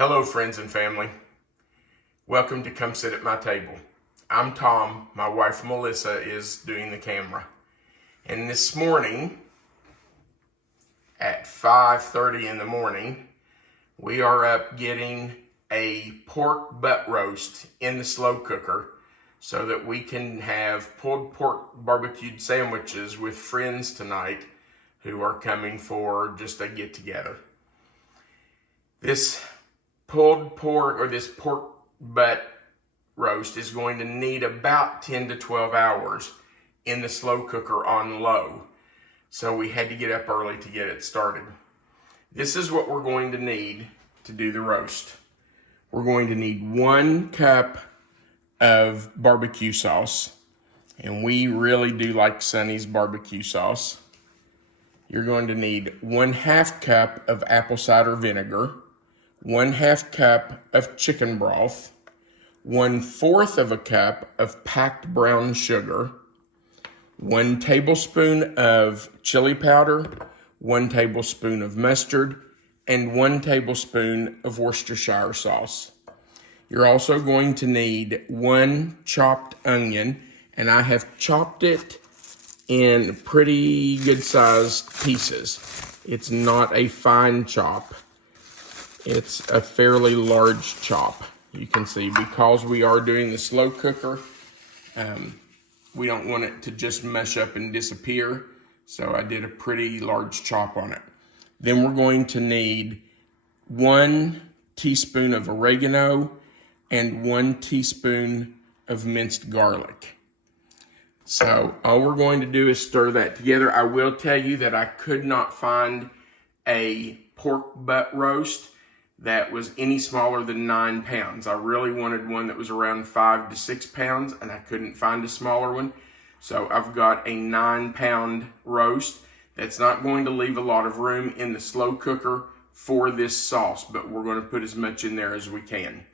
Hello friends and family. Welcome to Come Sit at My Table. I'm Tom, my wife Melissa is doing the camera. And this morning at 5:30 in the morning, we are up getting a pork butt roast in the slow cooker so that we can have pulled pork barbecued sandwiches with friends tonight who are coming for just a get together. This pulled pork, or this pork butt roast, is going to need about 10 to 12 hours in the slow cooker on low. So we had to get up early to get it started. This is what we're going to need to do the roast. We're going to need 1 cup of barbecue sauce. And we really do like Sonny's barbecue sauce. You're going to need 1/2 cup of apple cider vinegar, 1/2 cup of chicken broth, 1/4 of a cup of packed brown sugar, 1 tablespoon of chili powder, 1 tablespoon of mustard, and 1 tablespoon of Worcestershire sauce. You're also going to need 1 chopped onion, and I have chopped it in pretty good sized pieces. It's not a fine chop. It's a fairly large chop. You can see, because we are doing the slow cooker, we don't want it to just mush up and disappear. So I did a pretty large chop on it. Then we're going to need 1 teaspoon of oregano and 1 teaspoon of minced garlic. So all we're going to do is stir that together. I will tell you that I could not find a pork butt roast that was any smaller than 9 pounds. I really wanted one that was around 5 to 6 pounds, and I couldn't find a smaller one. So I've got a 9-pound roast that's not going to leave a lot of room in the slow cooker for this sauce, but we're going to put as much in there as we can.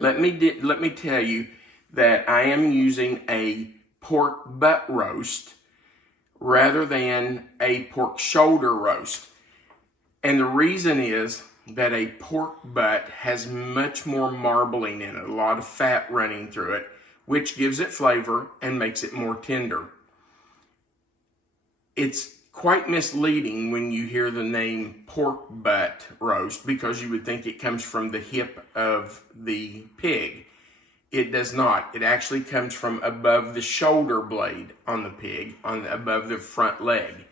Let me tell you that I am using a pork butt roast rather than a pork shoulder roast. And the reason is that a pork butt has much more marbling in it, a lot of fat running through it, which gives it flavor and makes it more tender. It's quite misleading when you hear the name pork butt roast, because you would think it comes from the hip of the pig. It does not. It actually comes from above the shoulder blade on the pig, above the front leg.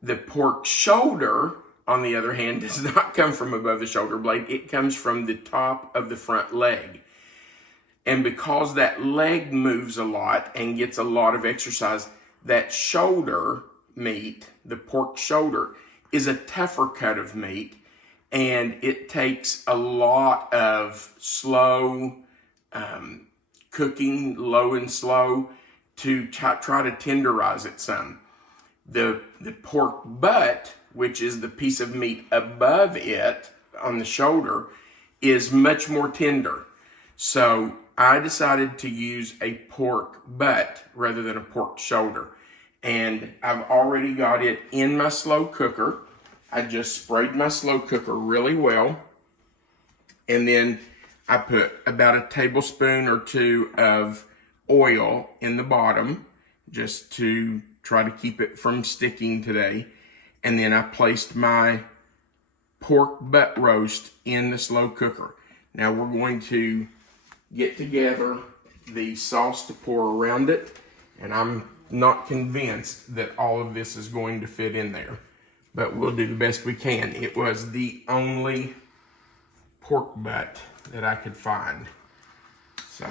The pork shoulder, on the other hand, does not come from above the shoulder blade. It comes from the top of the front leg. And because that leg moves a lot and gets a lot of exercise, that shoulder meat, the pork shoulder, is a tougher cut of meat, and it takes a lot of slow cooking, low and slow, to try to tenderize it some. The pork butt, which is the piece of meat above it on the shoulder, is much more tender. So I decided to use a pork butt rather than a pork shoulder. And I've already got it in my slow cooker. I just sprayed my slow cooker really well. And then I put about a tablespoon or 2 of oil in the bottom, just to try to keep it from sticking today. And then I placed my pork butt roast in the slow cooker. Now we're going to get together the sauce to pour around it, and I'm not convinced that all of this is going to fit in there, but we'll do the best we can. It was the only pork butt that I could find. So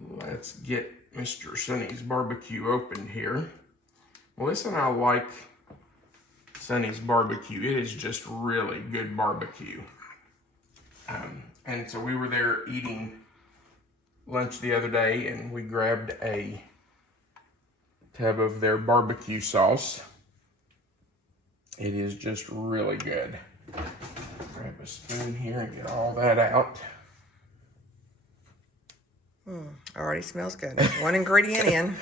let's get Mr. Sonny's barbecue opened here. Melissa and I like Sonny's barbecue. It is just really good barbecue. And so we were there eating lunch the other day, and we grabbed a tub of their barbecue sauce. It is just really good. Grab a spoon here and get all that out. Already smells good. 1 ingredient in.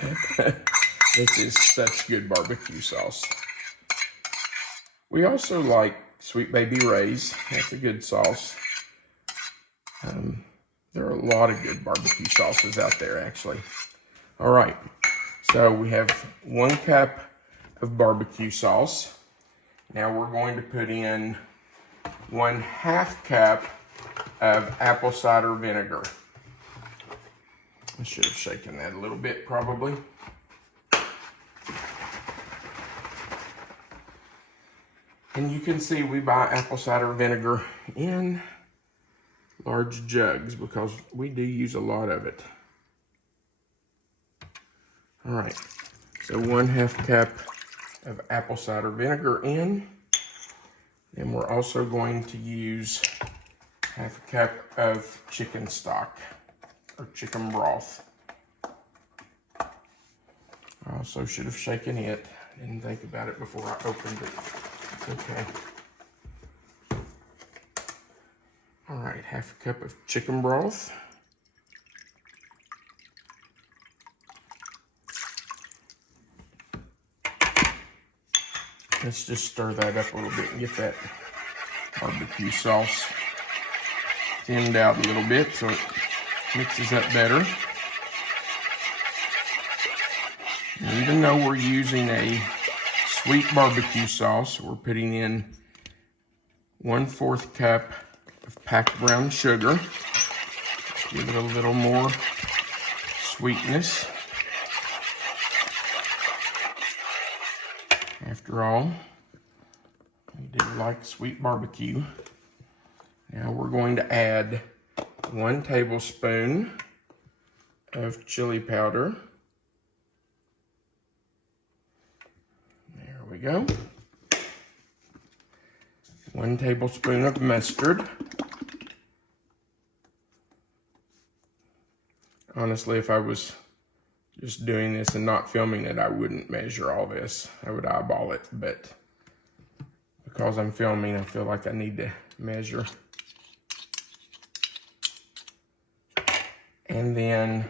This is such good barbecue sauce. We also like Sweet Baby Ray's. That's a good sauce. There are a lot of good barbecue sauces out there, actually. All right, so we have 1 cup of barbecue sauce. Now we're going to put in 1/2 cup of apple cider vinegar. I should have shaken that a little bit, probably. And you can see we buy apple cider vinegar in large jugs because we do use a lot of it. All right, so 1/2 cup of apple cider vinegar in. And we're also going to use 1/2 cup of chicken stock or chicken broth. I also should have shaken it. Didn't think about it before I opened it. It's okay. All right, 1/2 cup of chicken broth. Let's just stir that up a little bit and get that barbecue sauce thinned out a little bit so it mixes up better. And even though we're using a sweet barbecue sauce, we're putting in 1/4 cup of packed brown sugar. Just give it a little more sweetness. After all, we do like sweet barbecue. Now we're going to add 1 tablespoon of chili powder. There we go. 1 tablespoon of mustard. Honestly, if I was just doing this and not filming it, I wouldn't measure all this. I would eyeball it, but because I'm filming, I feel like I need to measure. And then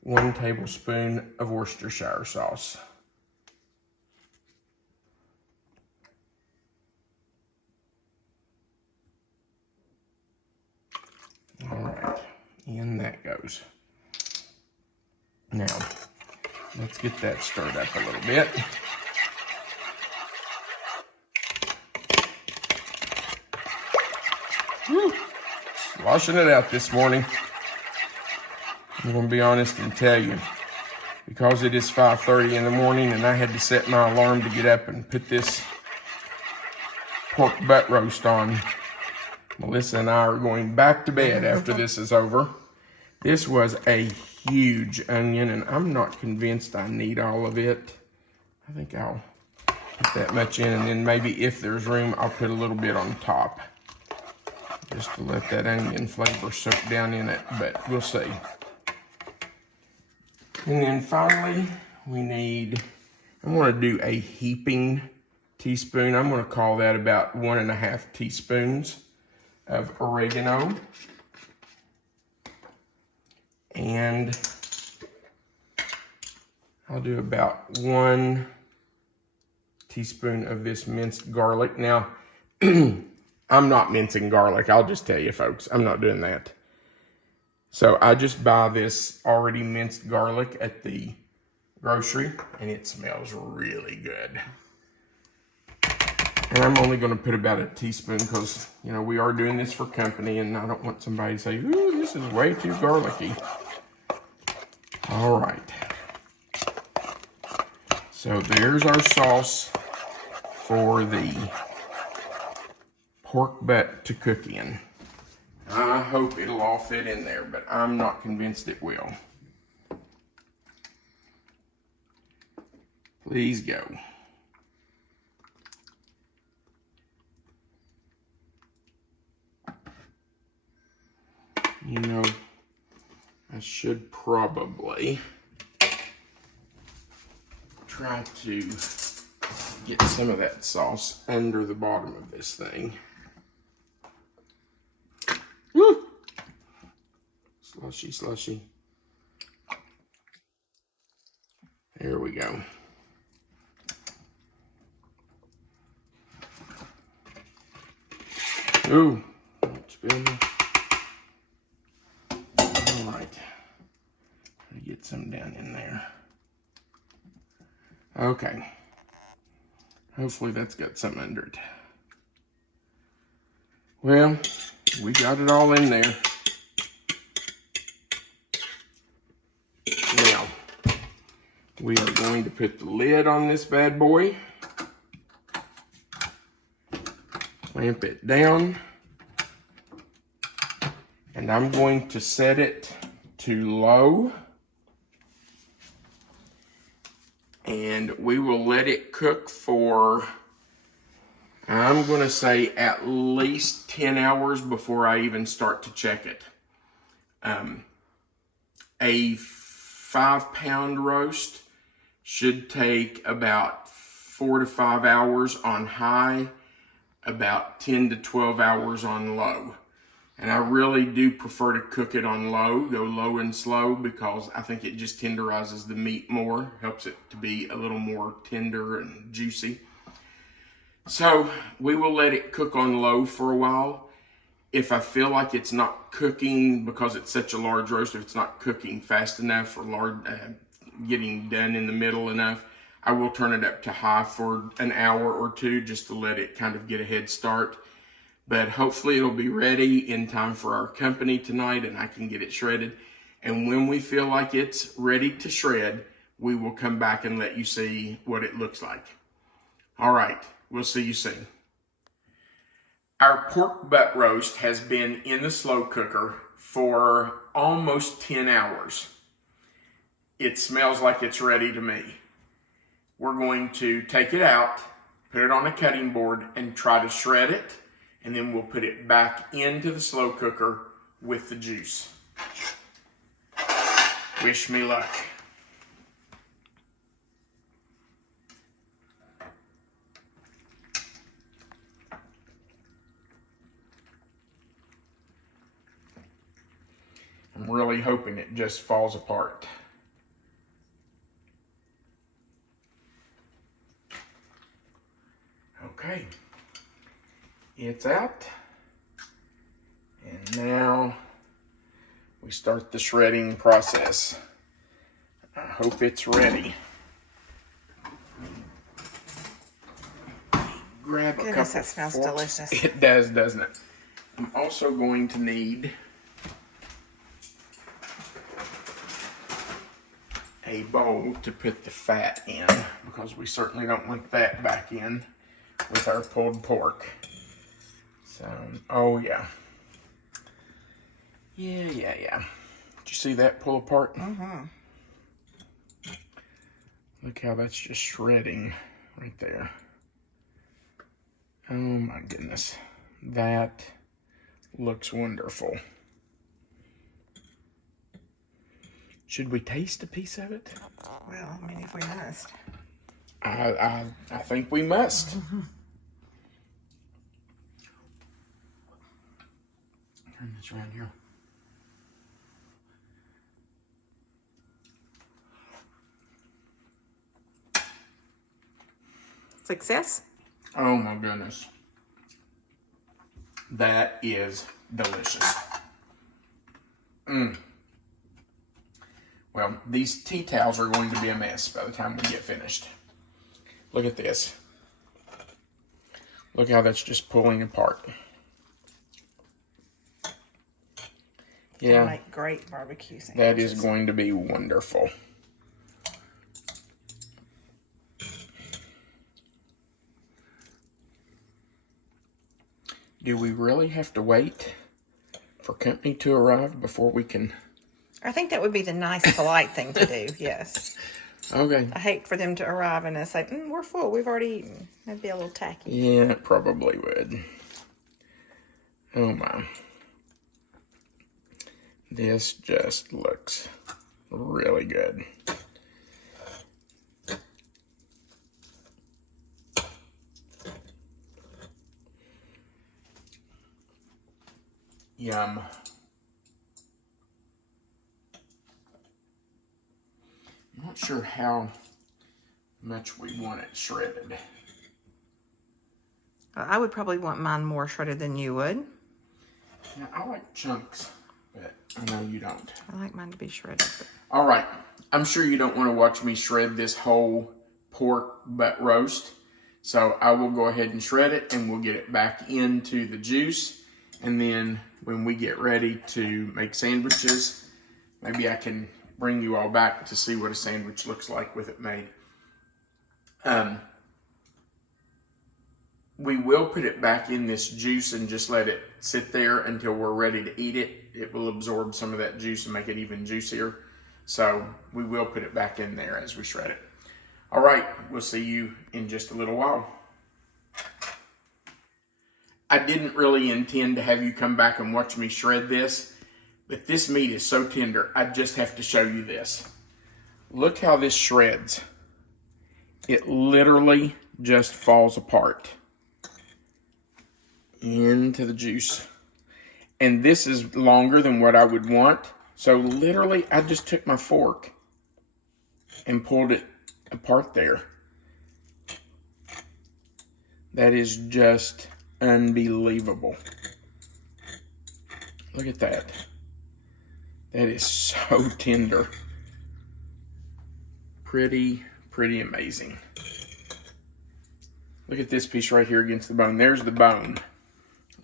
1 tablespoon of Worcestershire sauce. All right, in that goes. Now, let's get that stirred up a little bit. Whew. Sloshing it out this morning. I'm going to be honest and tell you, because it is 5:30 in the morning and I had to set my alarm to get up and put this pork butt roast on, Melissa and I are going back to bed after this is over. This was a huge onion, and I'm not convinced I need all of it. I think I'll put that much in, and then maybe if there's room, I'll put a little bit on top, just to let that onion flavor soak down in it, but we'll see. And then finally, we need, I want to do a heaping teaspoon. I'm going to call that about 1.5 teaspoons of oregano. And I'll do about 1 teaspoon of this minced garlic. Now, I'm not mincing garlic. I'll just tell you, folks, I'm not doing that. So I just buy this already minced garlic at the grocery, and it smells really good. And I'm only going to put about a teaspoon because, you know, we are doing this for company, and I don't want somebody to say, ooh, this is way too garlicky. All right. So there's our sauce for the pork butt to cook in. I hope it'll all fit in there, but I'm not convinced it will. Please go. You know, I should probably try to get some of that sauce under the bottom of this thing. Woo! Slushy, slushy. There we go. Ooh, spill me. All right. Let me get some down in there. Okay. Hopefully that's got something under it. Well, we got it all in there. Now, we are going to put the lid on this bad boy. Clamp it down. And I'm going to set it to low. And we will let it cook for, I'm going to say, at least 10 hours before I even start to check it. A 5-pound roast should take about 4 to 5 hours on high, about 10 to 12 hours on low. And I really do prefer to cook it on low, go low and slow, because I think it just tenderizes the meat more, helps it to be a little more tender and juicy. So we will let it cook on low for a while. If I feel like it's not cooking, because it's such a large roast, if it's not cooking fast enough or getting done in the middle enough, I will turn it up to high for an hour or two just to let it kind of get a head start. But hopefully it'll be ready in time for our company tonight and I can get it shredded. And when we feel like it's ready to shred, we will come back and let you see what it looks like. All right, we'll see you soon. Our pork butt roast has been in the slow cooker for almost 10 hours. It smells like it's ready to me. We're going to take it out, put it on a cutting board, and try to shred it. And then we'll put it back into the slow cooker with the juice. Wish me luck. I'm really hoping it just falls apart. Okay. It's out, and now we start the shredding process. I hope it's ready. Grab a Goodness, couple that smells forks. delicious. It does, doesn't it? I'm also going to need a bowl to put the fat in, because we certainly don't want that back in with our pulled pork. So, oh yeah. Yeah. Did you see that pull apart? Mm-hmm. Look how that's just shredding right there. Oh my goodness. That looks wonderful. Should we taste a piece of it? Well, I mean, if we must. I think we must. Mm-hmm. Turn this around here. Success? Oh my goodness. That is delicious. Well, these tea towels are going to be a mess by the time we get finished. Look at this. Look how that's just pulling apart. Yeah, Make great barbecue sandwiches. that is going to be wonderful. Do we really have to wait for company to arrive before we can? I think that would be the nice, polite thing to do, yes. Okay. I hate for them to arrive and say, we're full, we've already eaten. That'd be a little tacky. Yeah, it probably would. Oh my. This just looks really good. Yum. I'm not sure how much we want it shredded. I would probably want mine more shredded than you would. Yeah, I like chunks, but I know you don't. I like mine to be shredded. All right, I'm sure you don't want to watch me shred this whole pork butt roast. So I will go ahead and shred it, and we'll get it back into the juice. And then when we get ready to make sandwiches, maybe I can bring you all back to see what a sandwich looks like with it made. We will put it back in this juice and just let it sit there until we're ready to eat it. It will absorb some of that juice and make it even juicier. So we will put it back in there as we shred it. All right, we'll see you in just a little while. I didn't really intend to have you come back and watch me shred this, but this meat is so tender, I just have to show you this. Look how this shreds. It literally just falls apart into the juice. And this is longer than what I would want. So literally, I just took my fork and pulled it apart there. That is just unbelievable. Look at that. That is so tender. Pretty amazing. Look at this piece right here against the bone. There's the bone.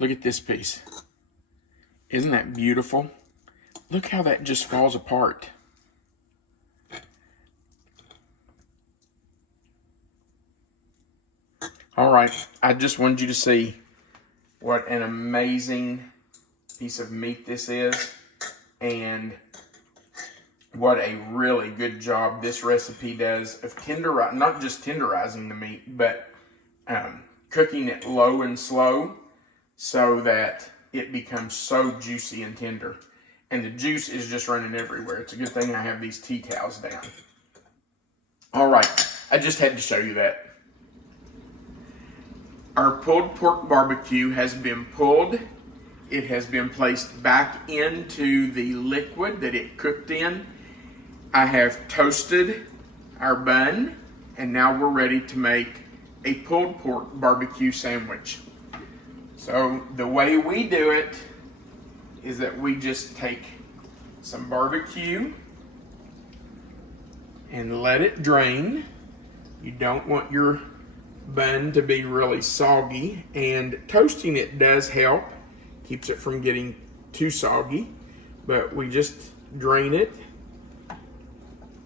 Look at this piece. Isn't that beautiful? Look how that just falls apart. All right, I just wanted you to see what an amazing piece of meat this is, and what a really good job this recipe does of not just tenderizing the meat, but cooking it low and slow so that it becomes so juicy and tender. And the juice is just running everywhere. It's a good thing I have these tea towels down. All right, I just had to show you that. Our pulled pork barbecue has been pulled. It has been placed back into the liquid that it cooked in. I have toasted our bun, and now we're ready to make a pulled pork barbecue sandwich. So the way we do it is that we just take some barbecue and let it drain. You don't want your bun to be really soggy, and toasting it does help. Keeps it from getting too soggy, but we just drain it,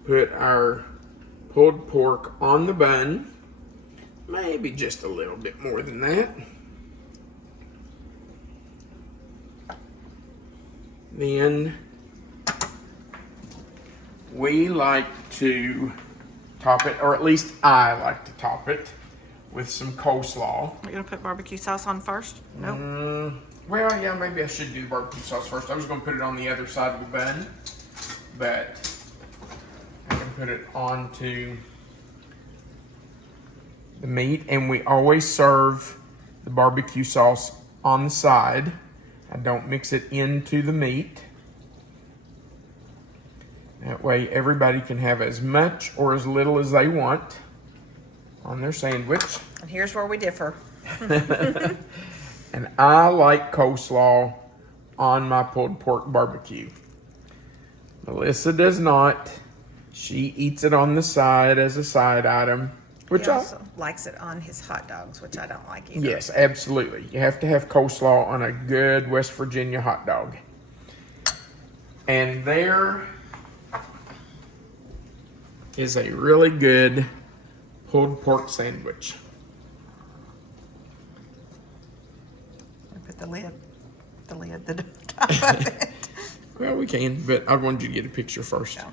put our pulled pork on the bun, maybe just a little bit more than that. Then we like to top it, or at least I like to top it, with some coleslaw. We're gonna put barbecue sauce on first? Nope. Well, yeah, maybe I should do the barbecue sauce first. I was going to put it on the other side of the bun, but I can put it onto the meat. And we always serve the barbecue sauce on the side. I don't mix it into the meat. That way everybody can have as much or as little as they want on their sandwich. And here's where we differ. And I like coleslaw on my pulled pork barbecue. Melissa does not. She eats it on the side as a side item. He also likes it on his hot dogs, which I don't like either. Yes, absolutely. You have to have coleslaw on a good West Virginia hot dog. And there is a really good pulled pork sandwich. Put the top of it. Well, we can, but I wanted you to get a picture first. Yeah.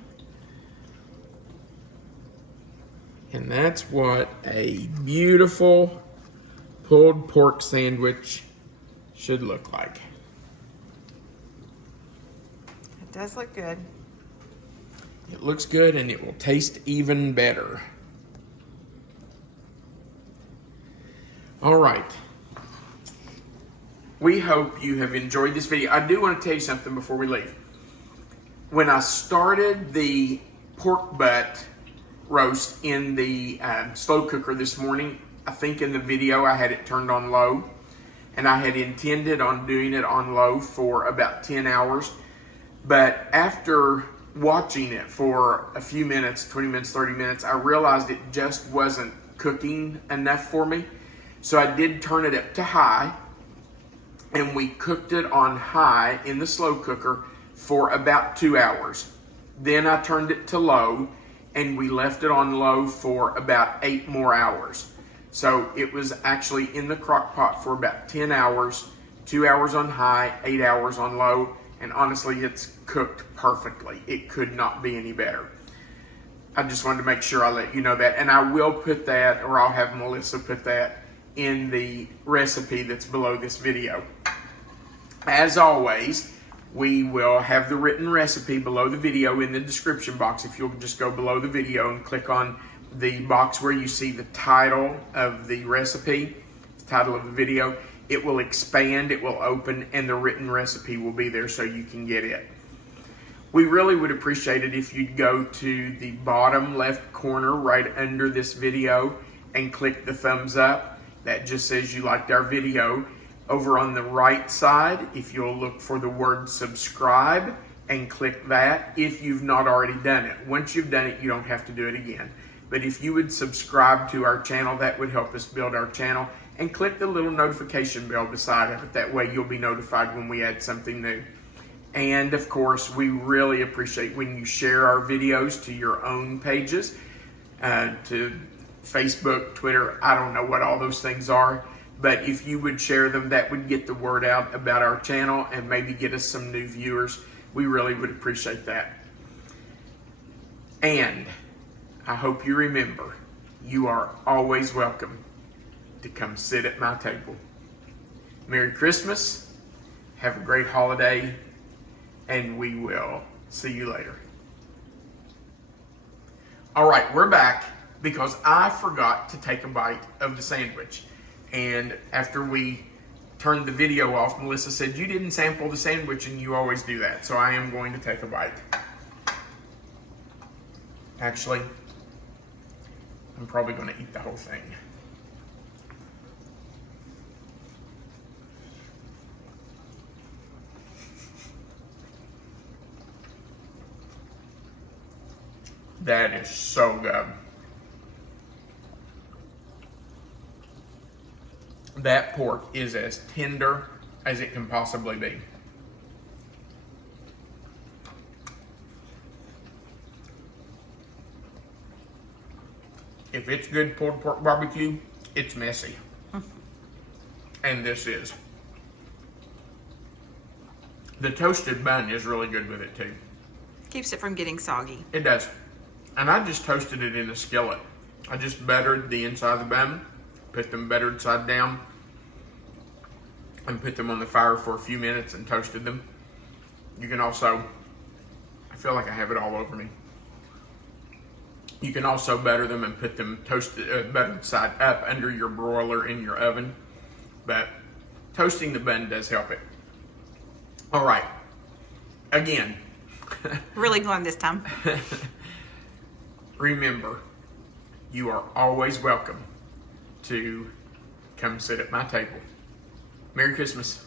And that's what a beautiful pulled pork sandwich should look like. It does look good. It looks good, and it will taste even better. All right. We hope you have enjoyed this video. I do want to tell you something before we leave. When I started the pork butt roast in the slow cooker this morning, I think in the video I had it turned on low, and I had intended on doing it on low for about 10 hours. But after watching it for a few minutes, 20 minutes, 30 minutes, I realized it just wasn't cooking enough for me. So I did turn it up to high, and we cooked it on high in the slow cooker for about 2 hours. Then I turned it to low, and we left it on low for about 8 more hours. So it was actually in the crock pot for about 10 hours, 2 hours on high, 8 hours on low, and honestly, it's cooked perfectly. It could not be any better. I just wanted to make sure I let you know that, and I will put that, or I'll have Melissa put that in the recipe that's below this video. As always, we will have the written recipe below the video in the description box. If you'll just go below the video and click on the box where you see the title of the recipe, the title of the video, it will expand, it will open, and the written recipe will be there so you can get it. We really would appreciate it if you'd go to the bottom left corner right under this video and click the thumbs up. That just says you liked our video. Over on the right side, if you'll look for the word subscribe and click that if you've not already done it. Once you've done it, you don't have to do it again. But if you would subscribe to our channel, that would help us build our channel. And click the little notification bell beside it. That way you'll be notified when we add something new. And of course, we really appreciate when you share our videos to your own pages, to Facebook, Twitter, I don't know what all those things are. But if you would share them, that would get the word out about our channel and maybe get us some new viewers. We really would appreciate that. And I hope you remember, you are always welcome to come sit at my table. Merry Christmas, have a great holiday, and we will see you later. All right, we're back because I forgot to take a bite of the sandwich. And after we turned the video off, Melissa said, you didn't sample the sandwich and you always do that. So I am going to take a bite. Actually, I'm probably going to eat the whole thing. That is so good. That pork is as tender as it can possibly be. If it's good pulled pork barbecue, it's messy. And this is. The toasted bun is really good with it too. Keeps it from getting soggy. It does. And I just toasted it in a skillet. I just buttered the inside of the bun, put them buttered side down, and put them on the fire for a few minutes and toasted them. You can also, I feel like I have it all over me. You can also butter them and put them toasted, buttered side up under your broiler in your oven. But toasting the bun does help it. All right. Again. Really going this time. Remember, you are always welcome to come sit at my table. Merry Christmas.